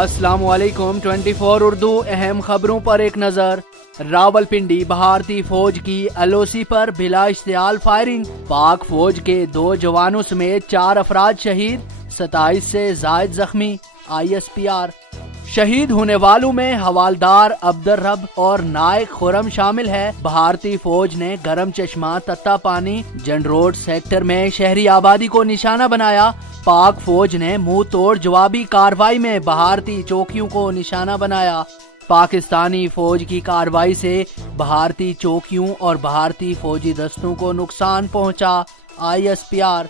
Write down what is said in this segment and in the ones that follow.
अस्सलाम वालेकुम। 24 उर्दू अहम खबरों पर एक नजर। रावलपिंडी भारतीय फौज की एलओसी पर बिला इश्तियाल फायरिंग। पाक फौज के 2 जवानों समेत 4 अफराद शहीद, 27 से जायद जख्मी। ISPR। शहीद होने वालों में हवालदार अब्दुल रब और नायक खुरम शामिल है। भारतीय फौज ने गरम चश्मा तत्ता पानी जन रोड सेक्टर में शहरी आबादी को निशाना बनाया। पाक फौज ने मुंह तोड़ जवाबी कार्रवाई में भारतीय चौकियों को निशाना बनाया। पाकिस्तानी फौज की कार्रवाई से भारतीय चौकियों और भारतीय फौजी दस्तों को नुकसान पहुंचा। ISPR।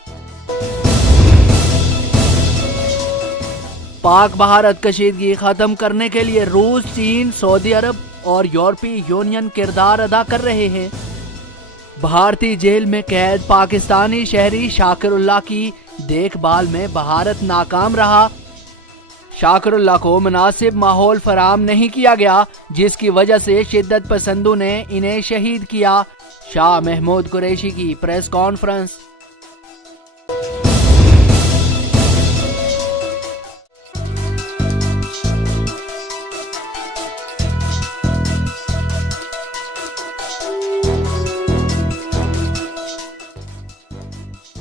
पाक भारत कशीदगी खत्म करने के लिए रूस, चीन, सऊदी अरब और यूरोपीय यूनियन किरदार अदा कर रहे हैं। भारतीय जेल में कैद पाकिस्तानी शहरी शाकिरुल्लाह की देखभाल में भारत नाकाम रहा। शाकिरुल्लाह को मुनासिब माहौल फराम नहीं किया गया, जिसकी वजह से शिद्दत पसंदों ने इन्हें शहीद किया। शाह महमूद कुरैशी की प्रेस कॉन्फ्रेंस।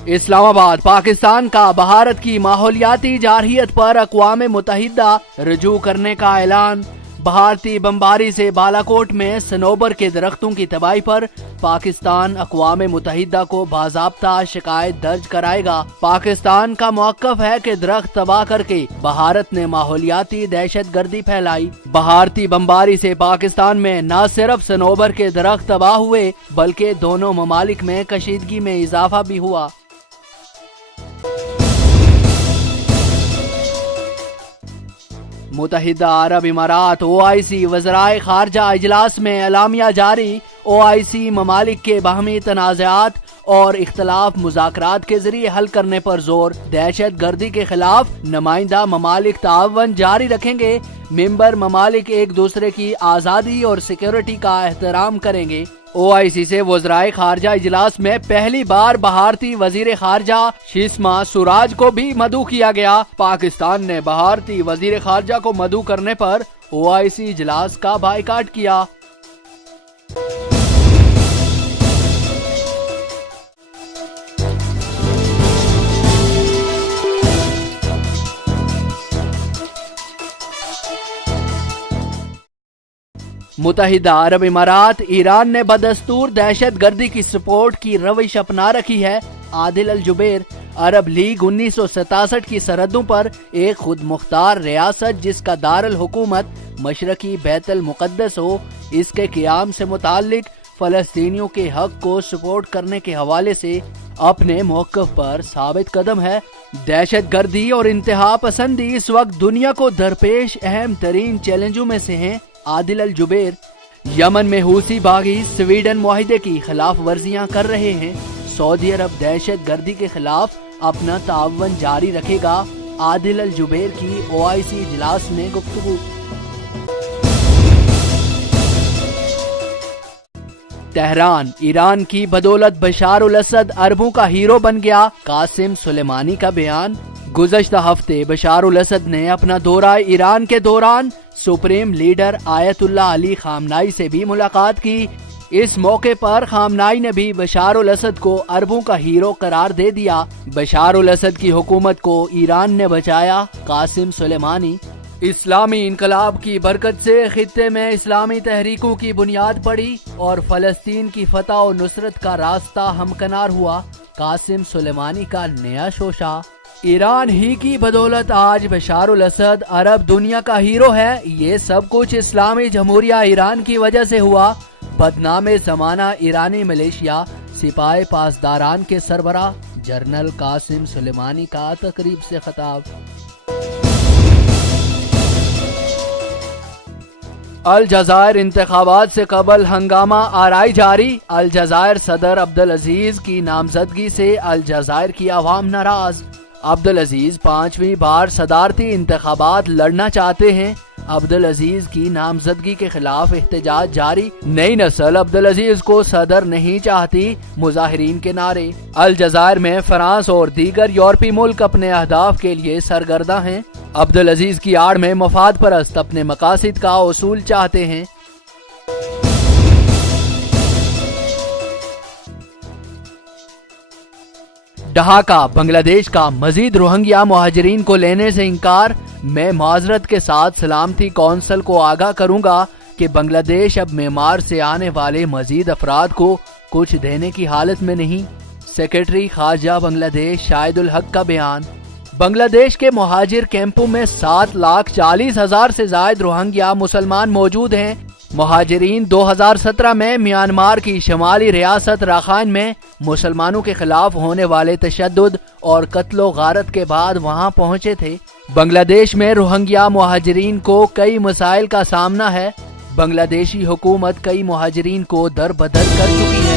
इस्लामाबाद। पाकिस्तान का भारत की माहौलियाती जारहियत पर अक़वाम मुत्तहिदा रजू करने का ऐलान। भारतीय बमबारी से बालाकोट में सनोबर के दरख्तों की तबाही पर पाकिस्तान अक़वाम मुत्तहिदा को बाज़ाब्ता शिकायत दर्ज कराएगा। पाकिस्तान का मौक़िफ़ है कि दरख्त तबाह करके भारत ने माहौलियाती दहशत गर्दी फैलाई। भारतीय बमबारी से पाकिस्तान में न सिर्फ सनोबर के दरख्त तबाह हुए, बल्कि दोनों ममालिक में कशीदगी में इजाफा भी हुआ। मुत्तहिदा अरब इमारात OIC वज़राए ख़ारजा इजलास में एलामिया जारी। OIC ममालिक के बाहमी तनाज़ात और इख्तलाफ मुज़ाकरात के जरिए हल करने पर जोर। दहशत गर्दी के खिलाफ नुमाइंदा ममालिक ताअवुन जारी रखेंगे। मेंबर ममालिक एक दूसरे की आज़ादी और सिक्योरिटी का एहतराम करेंगे। OIC से वज़राए ख़ारजा इजलास में पहली बार भारतीय वज़ीर ख़ारजा सुषमा स्वराज को भी मदऊ किया गया। पाकिस्तान ने भारतीय वज़ीर ख़ारजा को मदऊ करने पर OIC इजलास का बायकाट किया। मुत्तहिदा अरब इमारात ईरान ने बदस्तूर दहशत गर्दी की सपोर्ट की रविश अपना रखी है। आदिल अल जुबैर। अरब लीग 1967 की सरहदों पर एक खुद मुख्तार रियासत जिसका दारुल हुकूमत मशरकी बैतुल मुक़द्दस हो, इसके क़याम से मुताल्लिक फ़लस्तीनियों के हक को सपोर्ट करने के हवाले से अपने मौक़िफ़ पर साबित कदम है। दहशत गर्दी और इंतहा पसंदी इस वक्त दुनिया को दरपेश अहम तरीन चैलेंजों में से हैं। आदिल अल जुबैर। यमन में हूसी बागी स्वीडन मुआहिदे की खिलाफ वर्जियां कर रहे हैं। सऊदी अरब दहशत गर्दी के खिलाफ अपना ताअवुन जारी रखेगा। आदिल अल जुबैर की OIC इजलास में गुफ्तगू। तेहरान। ईरान की बदौलत बशार उल असद अरबों का हीरो बन गया। कासिम सुलेमानी का बयान। गुज़श्ता हफ्ते बशार उल असद ने अपना दौरा ईरान के दौरान सुप्रीम लीडर आयतुल्लाह अली खामनाई से भी मुलाकात की। इस मौके पर खामनाई ने भी बशार उल असद को अरबों का हीरो करार दे दिया। बशार उल असद की हुकूमत को ईरान ने बचाया। कासिम सुलेमानी। इस्लामी इनकलाब की बरकत से खित्ते में इस्लामी तहरीकों की बुनियाद पड़ी और फलस्तीन की फतह और नुसरत का रास्ता हमकनार हुआ। कासिम सुलेमानी का नया शोशा। ईरान ही की बदौलत आज बशार उल असद अरब दुनिया का हीरो है। ये सब कुछ इस्लामी जमहूरिया ईरान की वजह से हुआ। बदनामे ज़माना ईरानी मलेशिया सिपाही पासदारान के सरबराह जनरल कासिम सुलेमानी का तकरीब से खिताब। अल जज़ायर इंतखाबात से कबल हंगामा आराई जारी। अल जज़ायर सदर अब्दुल अजीज की नामजदगी से अल जज़ायर की आवाम नाराज। अब्दुल अजीज 5वीं बार सदारती इंतखाबात लड़ना चाहते हैं। عبدالعزیز کی نامزدگی کے خلاف احتجاج جاری، نئی نسل عبدالعزیز کو صدر نہیں چاہتی، مظاہرین کے نعرے۔ الجزائر میں فرانس اور دیگر یورپی ملک اپنے اہداف کے لیے سرگرداں ہیں، عبدالعزیز کی آڑ میں مفاد پرست اپنے مقاصد کا حصول چاہتے ہیں۔ ڈھاکہ، بنگلہ دیش کا مزید روہنگیا مہاجرین کو لینے سے انکار، میں معذرت کے ساتھ سلامتی کونسل کو آگاہ کروں گا کہ بنگلہ دیش اب میانمار سے آنے والے مزید افراد کو کچھ دینے کی حالت میں نہیں، سیکرٹری خارجہ بنگلہ دیش شاہد الحق کا بیان۔ بنگلہ دیش کے مہاجر کیمپوں میں 7,40,000 سے زائد روہنگیا مسلمان موجود ہیں۔ مہاجرین 2017 میں میانمار کی شمالی ریاست راخائن میں مسلمانوں کے خلاف ہونے والے تشدد اور قتل و غارت کے بعد وہاں پہنچے تھے۔ بنگلہ دیش میں روہنگیا مہاجرین کو کئی مسائل کا سامنا ہے۔ بنگلہ دیشی حکومت کئی مہاجرین کو در بدر کر چکی ہے۔